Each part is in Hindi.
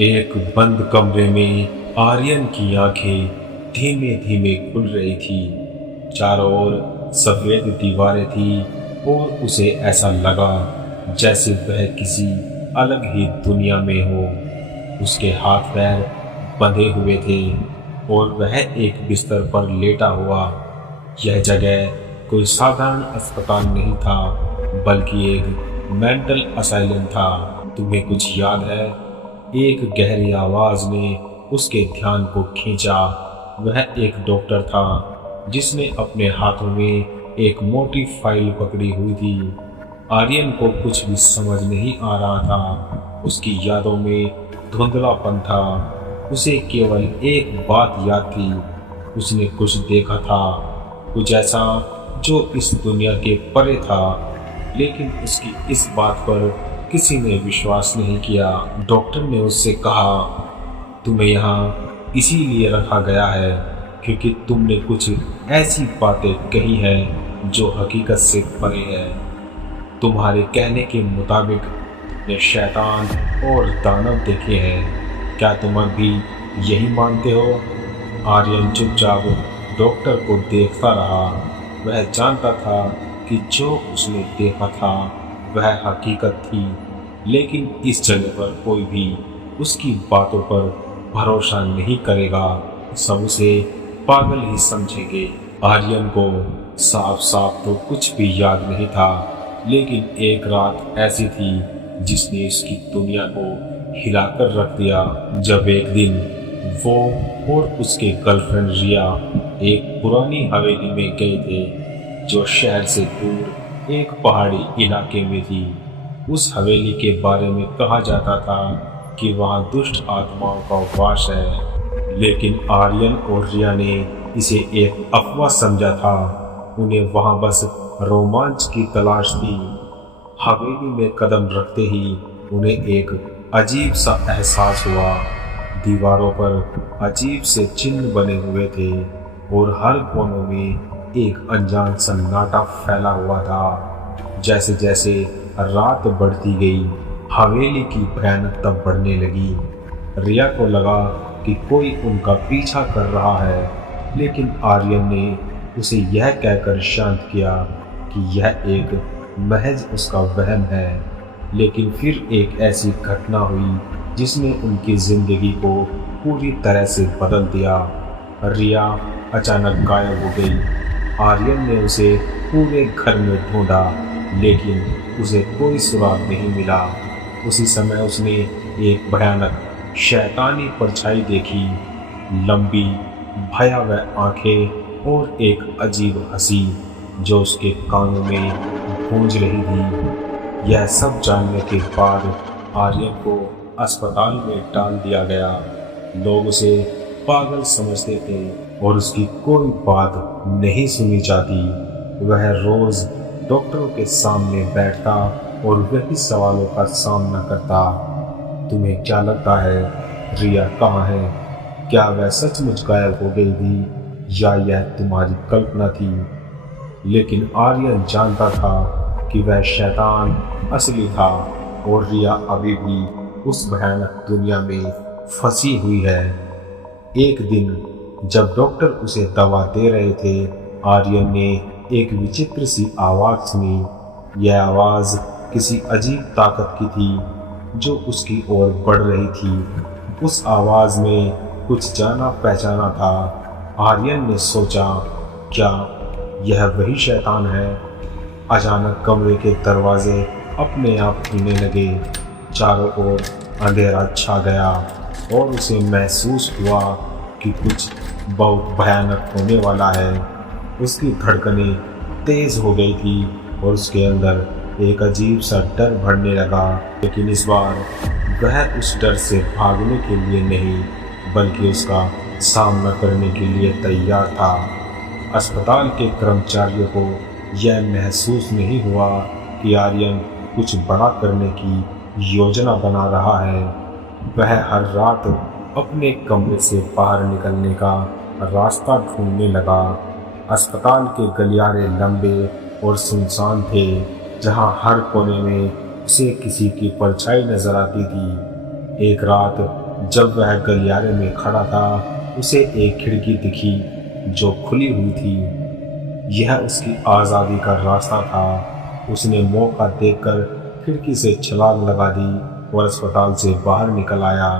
एक बंद कमरे में आर्यन की आंखें धीमे धीमे खुल रही थी। चारों ओर सफेद दीवारें थी और उसे ऐसा लगा जैसे वह किसी अलग ही दुनिया में हो। उसके हाथ पैर बंधे हुए थे और वह एक बिस्तर पर लेटा हुआ। यह जगह कोई साधारण अस्पताल नहीं था, बल्कि एक मेंटल असाइलम था। तुम्हें कुछ याद है? एक गहरी आवाज ने उसके ध्यान को खींचा। वह एक डॉक्टर था जिसने अपने हाथों में एक मोटी फाइल पकड़ी हुई थी। आर्यन को कुछ भी समझ नहीं आ रहा था। उसकी यादों में धुंधलापन था। उसे केवल एक बात याद थी। उसने कुछ देखा था, कुछ ऐसा जो इस दुनिया के परे था, लेकिन उसकी इस बात पर किसी ने विश्वास नहीं किया। डॉक्टर ने उससे कहा, तुम्हें यहाँ इसीलिए रखा गया है क्योंकि तुमने कुछ ऐसी बातें कही हैं जो हकीकत से परे है। तुम्हारे कहने के मुताबिक तुमने शैतान और दानव देखे हैं। क्या तुम भी यही मानते हो? आर्यन चुपचाप डॉक्टर को देखता रहा। वह जानता था कि जो उसने देखा था वह हकीकत थी, लेकिन इस जगह पर कोई भी उसकी बातों पर भरोसा नहीं करेगा। सब उसे पागल ही समझेंगे। आर्यन को साफ साफ तो कुछ भी याद नहीं था, लेकिन एक रात ऐसी थी जिसने इसकी दुनिया को हिलाकर रख दिया। जब एक दिन वो और उसके गर्लफ्रेंड रिया एक पुरानी हवेली में गए थे जो शहर से दूर एक पहाड़ी इलाके में थी। उस हवेली के बारे में कहा जाता था कि वहाँ दुष्ट आत्माओं का वास है, लेकिन आर्यन और रिया ने इसे एक अफवाह समझा था। उन्हें वहाँ बस रोमांच की तलाश थी। हवेली में कदम रखते ही उन्हें एक अजीब सा एहसास हुआ। दीवारों पर अजीब से चिन्ह बने हुए थे और हर कोनों में एक अनजान सन्नाटा फैला हुआ था। जैसे जैसे रात बढ़ती गई, हवेली की भयानकता बढ़ने लगी। रिया को लगा कि कोई उनका पीछा कर रहा है, लेकिन आर्यन ने उसे यह कहकर शांत किया कि यह एक महज उसका वहम है। लेकिन फिर एक ऐसी घटना हुई जिसने उनकी जिंदगी को पूरी तरह से बदल दिया। रिया अचानक गायब हो गई। आर्यन ने उसे पूरे घर में ढूंढा, लेकिन उसे कोई सुराग नहीं मिला। उसी समय उसने एक भयानक शैतानी परछाई देखी, लंबी भयावह आंखें और एक अजीब हंसी जो उसके कानों में गूंज रही थी। यह सब जानने के बाद आर्यन को अस्पताल में डाल दिया गया। लोग उसे पागल समझते थे और उसकी कोई बात नहीं सुनी जाती। वह रोज डॉक्टरों के सामने बैठता और वही सवालों का सामना करता। तुम्हें क्या लगता है, रिया कहाँ है? क्या वह सचमुच गायब हो गई थी या यह तुम्हारी कल्पना थी? लेकिन आर्यन जानता था कि वह शैतान असली था और रिया अभी भी उस भयानक दुनिया में फंसी हुई है। एक दिन जब डॉक्टर उसे दवा दे रहे थे, आर्यन ने एक विचित्र सी आवाज सुनी। यह आवाज किसी अजीब ताकत की थी जो उसकी ओर बढ़ रही थी। उस आवाज में कुछ जाना पहचाना था। आर्यन ने सोचा, क्या यह वही शैतान है? अचानक कमरे के दरवाजे अपने आप खुलने लगे। चारों ओर अंधेरा छा गया और उसे महसूस हुआ कि कुछ बहुत भयानक होने वाला है। उसकी धड़कनें तेज हो गई थी और उसके अंदर एक अजीब सा डर बढ़ने लगा। लेकिन इस बार वह उस डर से भागने के लिए नहीं, बल्कि उसका सामना करने के लिए तैयार था। अस्पताल के कर्मचारियों को यह महसूस नहीं हुआ कि आर्यन कुछ बड़ा करने की योजना बना रहा है। वह हर रात अपने कमरे से बाहर निकलने का रास्ता ढूंढने लगा। अस्पताल के गलियारे लंबे और सुनसान थे, जहां हर कोने में उसे किसी की परछाई नजर आती थी। एक रात जब वह गलियारे में खड़ा था उसे एक खिड़की दिखी जो खुली हुई थी। यह उसकी आज़ादी का रास्ता था। उसने मौका देखकर खिड़की से छलांग लगा दी और अस्पताल से बाहर निकल आया।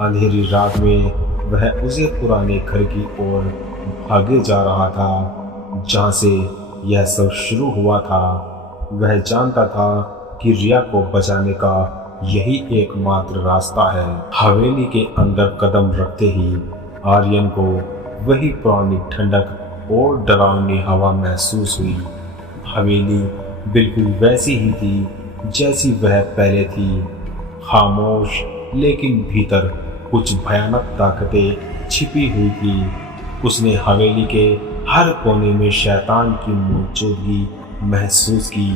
अंधेरी रात में वह उसे पुराने घर की ओर भागे जा रहा था जहाँ से यह सब शुरू हुआ था। वह जानता था कि रिया को बचाने का यही एकमात्र रास्ता है। हवेली के अंदर कदम रखते ही आर्यन को वही पुरानी ठंडक और डरावनी हवा महसूस हुई। हवेली बिल्कुल वैसी ही थी जैसी वह पहले थी, खामोश, लेकिन भीतर कुछ भयानक ताकतें छिपी हुई थी। उसने हवेली के हर कोने में शैतान की मौजूदगी महसूस की,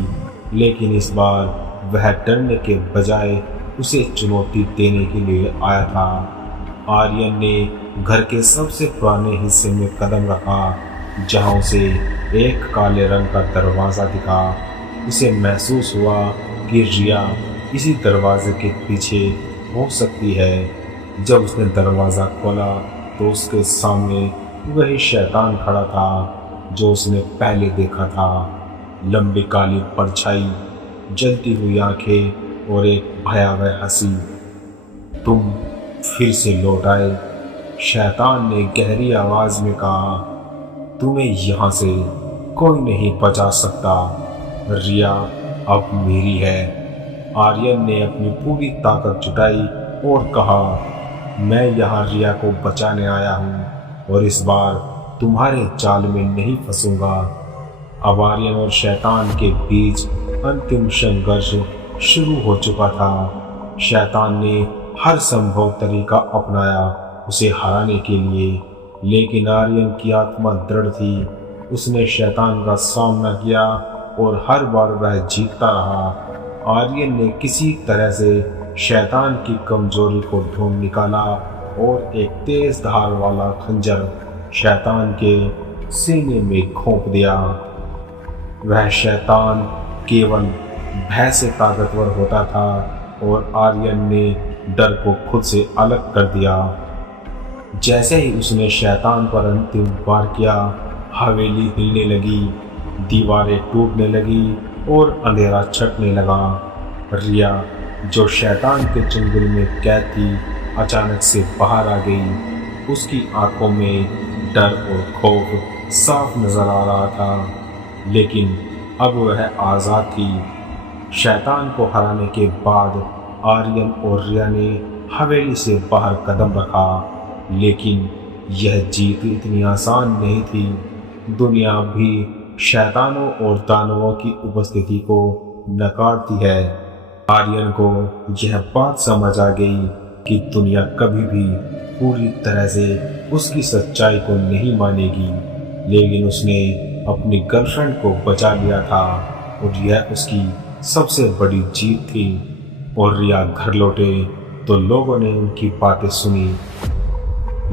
लेकिन इस बार वह डरने के बजाय उसे चुनौती देने के लिए आया था। आर्यन ने घर के सबसे पुराने हिस्से में कदम रखा जहां उसे एक काले रंग का दरवाज़ा दिखा। उसे महसूस हुआ कि रिया इसी दरवाजे के पीछे हो सकती है। जब उसने दरवाज़ा खोला तो उसके सामने वही शैतान खड़ा था जो उसने पहले देखा था। लंबी काली परछाई, जलती हुई आंखें और एक भयावह हंसी। तुम फिर से लौट आए, शैतान ने गहरी आवाज में कहा। तुम्हें यहाँ से कोई नहीं बचा सकता। रिया अब मेरी है। आर्यन ने अपनी पूरी ताकत जुटाई और कहा, मैं यहाँ रिया को बचाने आया हूँ और इस बार तुम्हारे जाल में नहीं फंसूंगा। अब आर्यन और शैतान के बीच अंतिम संघर्ष शुरू हो चुका था। शैतान ने हर संभव तरीका अपनाया उसे हराने के लिए, लेकिन आर्यन की आत्मा दृढ़ थी। उसने शैतान का सामना किया और हर बार वह जीतता रहा। आर्यन ने किसी तरह से शैतान की कमजोरी को ढूंढ निकाला और एक तेज धार वाला खंजर शैतान के सीने में घोंप दिया। वह शैतान केवल भय से ताकतवर होता था और आर्यन ने डर को खुद से अलग कर दिया। जैसे ही उसने शैतान पर अंतिम वार किया, हवेली हिलने लगी, दीवारें टूटने लगी और अंधेरा छटने लगा। रिया जो शैतान के चंगुल में कैद थी अचानक से बाहर आ गई। उसकी आंखों में डर और खौफ साफ नजर आ रहा था, लेकिन अब वह आज़ाद थी। शैतान को हराने के बाद आर्यन और रिया ने हवेली से बाहर कदम रखा, लेकिन यह जीत इतनी आसान नहीं थी। दुनिया भी शैतानों और दानवों की उपस्थिति को नकारती है। आर्यन को यह बात समझ आ गई कि दुनिया कभी भी पूरी तरह से उसकी सच्चाई को नहीं मानेगी, लेकिन उसने अपनी गर्लफ्रेंड को बचा लिया था और यह उसकी सबसे बड़ी जीत थी। और रिया घर लौटे तो लोगों ने उनकी बातें सुनी,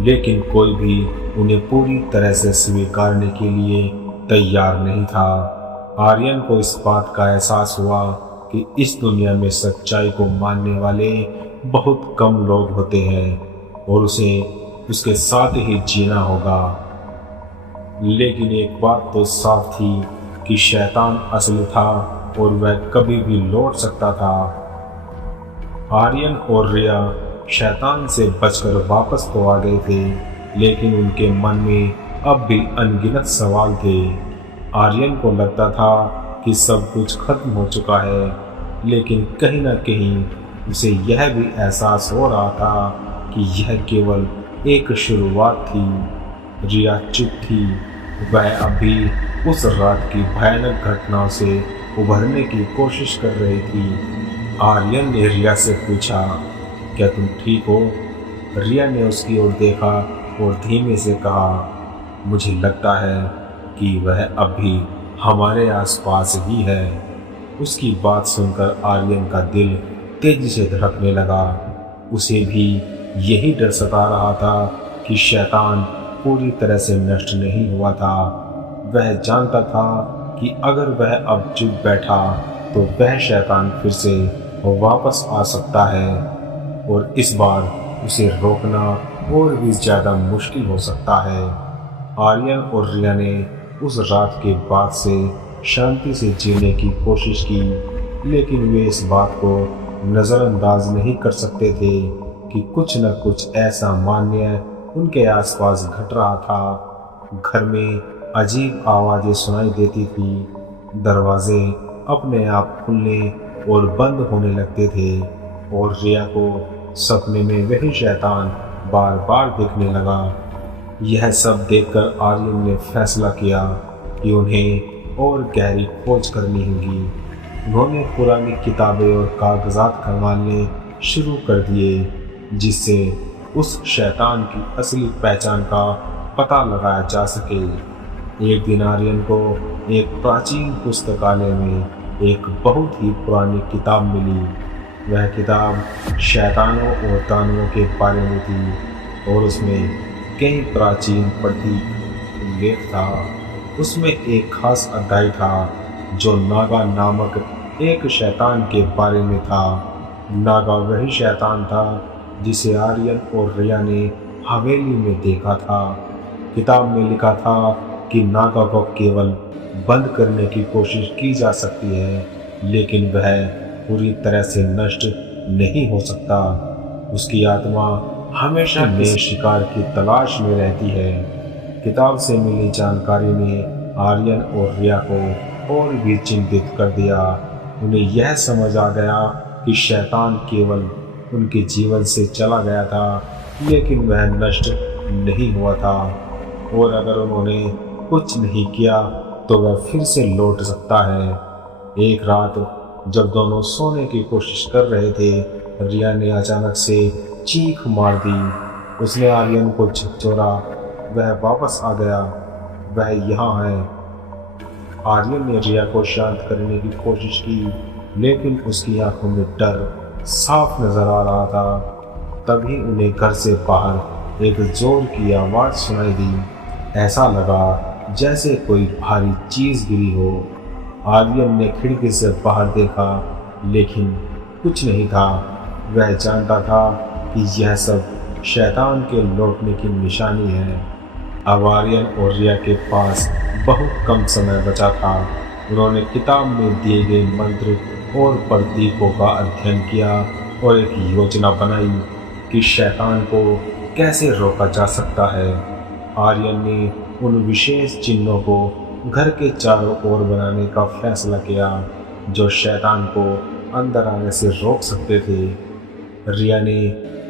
लेकिन कोई भी उन्हें पूरी तरह से स्वीकारने के लिए तैयार नहीं था। आर्यन को इस बात का एहसास हुआ कि इस दुनिया में सच्चाई को मानने वाले बहुत कम लोग होते हैं और उसे उसके साथ ही जीना होगा। लेकिन एक बात तो साफ थी कि शैतान असली था और वह कभी भी लौट सकता था। आर्यन और रिया शैतान से बचकर वापस तो आ गए थे, लेकिन उनके मन में अब भी अनगिनत सवाल थे। आर्यन को लगता था कि सब कुछ खत्म हो चुका है, लेकिन कहीं न कहीं उसे यह भी एहसास हो रहा था कि यह केवल एक शुरुआत थी। रिया चुप थी। वह अभी उस रात की भयानक घटनाओं से उभरने की कोशिश कर रही थी। आर्यन ने रिया से पूछा, क्या तुम ठीक हो? रिया ने उसकी ओर देखा और धीमे से कहा, मुझे लगता है कि वह अभी हमारे आसपास ही है। उसकी बात सुनकर आर्यन का दिल तेजी से धड़कने लगा। उसे भी यही डर सता रहा था कि शैतान पूरी तरह से नष्ट नहीं हुआ था। वह जानता था कि अगर वह अब चुप बैठा तो वह शैतान फिर से वापस आ सकता है और इस बार उसे रोकना और भी ज़्यादा मुश्किल हो सकता है। आर्यन और रिया ने उस रात के बाद से शांति से जीने की कोशिश की, लेकिन वे इस बात को नज़रअंदाज नहीं कर सकते थे कि कुछ न कुछ ऐसा मान्य उनके आसपास घट रहा था। घर में अजीब आवाज़ें सुनाई देती थी, दरवाजे अपने आप खुलने और बंद होने लगते थे और रिया को सपने में वही शैतान बार बार दिखने लगा। यह सब देखकर आर्यन ने फैसला किया कि उन्हें और गहरी खोज करनी होगी। उन्होंने पुरानी किताबें और कागजात खंगालने शुरू कर दिए, जिससे उस शैतान की असली पहचान का पता लगाया जा सके। एक दिन आर्यन को एक प्राचीन पुस्तकालय में एक बहुत ही पुरानी किताब मिली। वह किताब शैतानों और दानवों के बारे में थी और उसमें कई प्राचीन प्रतीक उल्लेख था। उसमें एक खास अध्याय था जो नागा नामक एक शैतान के बारे में था। नागा वही शैतान था जिसे आर्यन और रिया ने हवेली में देखा था। किताब में लिखा था कि नागा को केवल बंद करने की कोशिश की जा सकती है, लेकिन वह पूरी तरह से नष्ट नहीं हो सकता। उसकी आत्मा हमेशा नए शिकार की तलाश में रहती है। किताब से मिली जानकारी ने आर्यन और रिया को और भी चिंतित कर दिया। उन्हें यह समझ आ गया कि शैतान केवल उनके जीवन से चला गया था, लेकिन वह नष्ट नहीं हुआ था और अगर उन्होंने कुछ नहीं किया तो वह फिर से लौट सकता है। एक रात जब दोनों सोने की कोशिश कर रहे थे, रिया ने अचानक से चीख मार दी। उसने आर्यन को झकझोरा। वह वापस आ गया। वह यहाँ है। आर्यन ने रिया को शांत करने की कोशिश की, लेकिन उसकी आंखों में डर साफ नजर आ रहा था। तभी उन्हें घर से बाहर एक जोर की आवाज़ सुनाई दी। ऐसा लगा जैसे कोई भारी चीज़ गिरी हो। आर्यन ने खिड़की से बाहर देखा, लेकिन कुछ नहीं था। वह जानता था कि यह सब शैतान के लौटने की निशानी है। अब आर्यन और रिया के पास बहुत कम समय बचा था। उन्होंने किताब में दिए गए मंत्र और प्रतीकों का अध्ययन किया और एक योजना बनाई कि शैतान को कैसे रोका जा सकता है। आर्यन ने उन विशेष चिन्हों को घर के चारों ओर बनाने का फैसला किया जो शैतान को अंदर आने से रोक सकते थे। रिया ने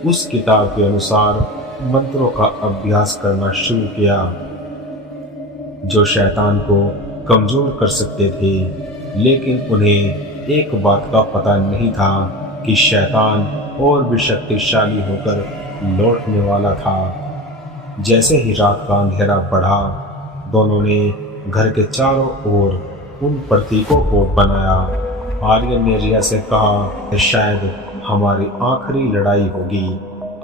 उस किताब के अनुसार मंत्रों का अभ्यास करना शुरू किया जो शैतान को कमजोर कर सकते थे, लेकिन उन्हें एक बात का पता नहीं था कि शैतान और भी शक्तिशाली होकर लौटने वाला था। जैसे ही रात का अंधेरा बढ़ा, दोनों ने घर के चारों ओर उन प्रतीकों को बनाया। आर्यन ने रिया से कहा कि शायद हमारी आखिरी लड़ाई होगी।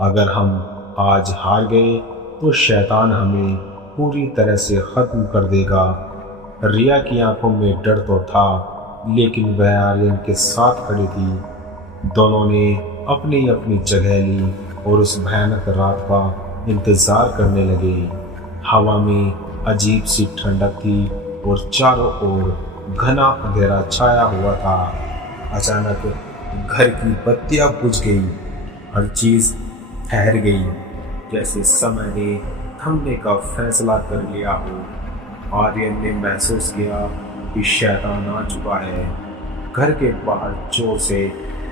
अगर हम आज हार गए तो शैतान हमें पूरी तरह से खत्म कर देगा। रिया की आंखों में डर तो था, लेकिन वह आर्यन के साथ खड़ी थी। दोनों ने अपनी अपनी जगह ली और उस भयानक रात का इंतजार करने लगे। हवा में अजीब सी ठंडक थी और चारों ओर घना अंधेरा छाया हुआ था। अचानक घर की बत्तियां बुझ गई। हर चीज ठहर गई, जैसे समय ने थमने का फैसला कर लिया हो। आर्यन ने महसूस किया कि शैतान आ चुका है। घर के बाहर जोर से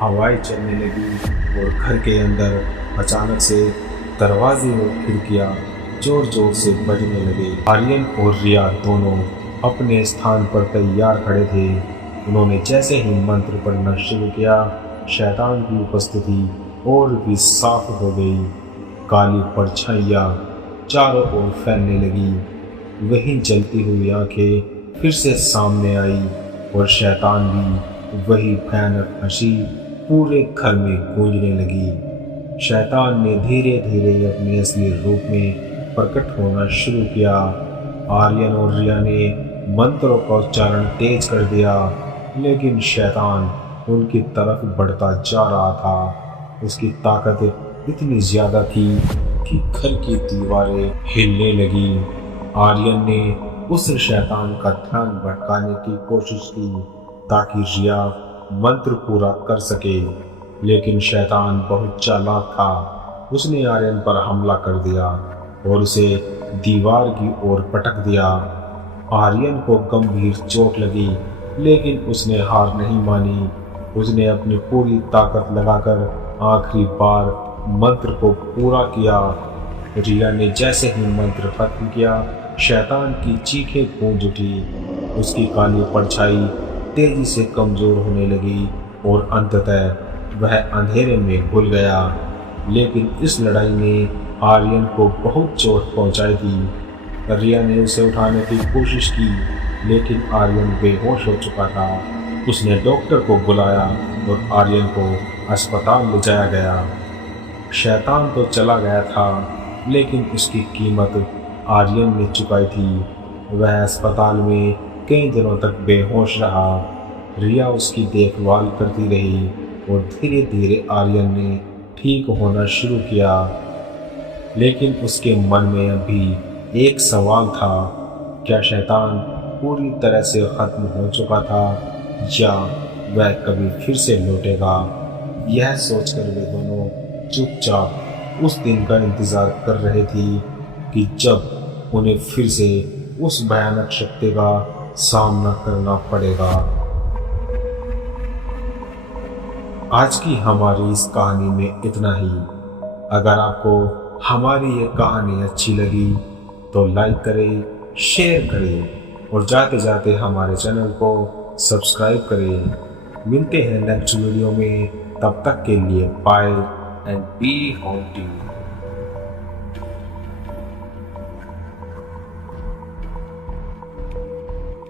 हवाएं चलने लगी और घर के अंदर अचानक से दरवाजे और खिड़कियां जोर जोर से बजने लगे। आर्यन और रिया दोनों अपने स्थान पर तैयार खड़े थे। उन्होंने जैसे ही मंत्र पढ़ना शुरू किया, शैतान की उपस्थिति और भी साफ हो गई। काली परछाइयाँ चारों ओर फैलने लगी। वहीं जलती हुई आंखें फिर से सामने आई और शैतान भी वही भयानक हंसी पूरे घर में गूंजने लगी। शैतान ने धीरे धीरे अपने असली रूप में प्रकट होना शुरू किया। आर्यन और रिया ने मंत्रों का उच्चारण तेज कर दिया, लेकिन शैतान उनकी तरफ बढ़ता जा रहा था। उसकी ताकत इतनी ज्यादा थी कि घर की दीवारें हिलने लगी। आर्यन ने उस शैतान का ध्यान भटकाने की कोशिश की ताकि रिया मंत्र पूरा कर सके, लेकिन शैतान बहुत चालाक था। उसने आर्यन पर हमला कर दिया और उसे दीवार की ओर पटक दिया। आर्यन को गंभीर चोट लगी, लेकिन उसने हार नहीं मानी। उसने अपनी पूरी ताकत लगाकर आखिरी बार मंत्र को पूरा किया। रिया ने जैसे ही मंत्र खत्म किया, शैतान की चीखें गूंज उठी। उसकी काली परछाई तेजी से कमजोर होने लगी और अंततः वह अंधेरे में घुल गया। लेकिन इस लड़ाई ने आर्यन को बहुत चोट पहुंचाई थी। रिया ने उसे उठाने की कोशिश की, लेकिन आर्यन बेहोश हो चुका था। उसने डॉक्टर को बुलाया और आर्यन को अस्पताल ले जाया गया। शैतान तो चला गया था, लेकिन उसकी कीमत आर्यन ने चुकाई थी। वह अस्पताल में कई दिनों तक बेहोश रहा। रिया उसकी देखभाल करती रही और धीरे धीरे आर्यन ने ठीक होना शुरू किया। लेकिन उसके मन में अभी एक सवाल था, क्या शैतान पूरी तरह से खत्म हो चुका था या वह कभी फिर से लौटेगा? यह सोचकर वे दोनों चुपचाप उस दिन का इंतजार कर रहे थे कि जब उन्हें फिर से उस भयानक शक्ति का सामना करना पड़ेगा। आज की हमारी इस कहानी में इतना ही। अगर आपको हमारी ये कहानी अच्छी लगी तो लाइक करें, शेयर करें और जाते जाते हमारे चैनल को सब्सक्राइब करें। मिलते हैं नेक्स्ट वीडियो में, तब तक के लिए बाय एंड बी हॉन्टिंग।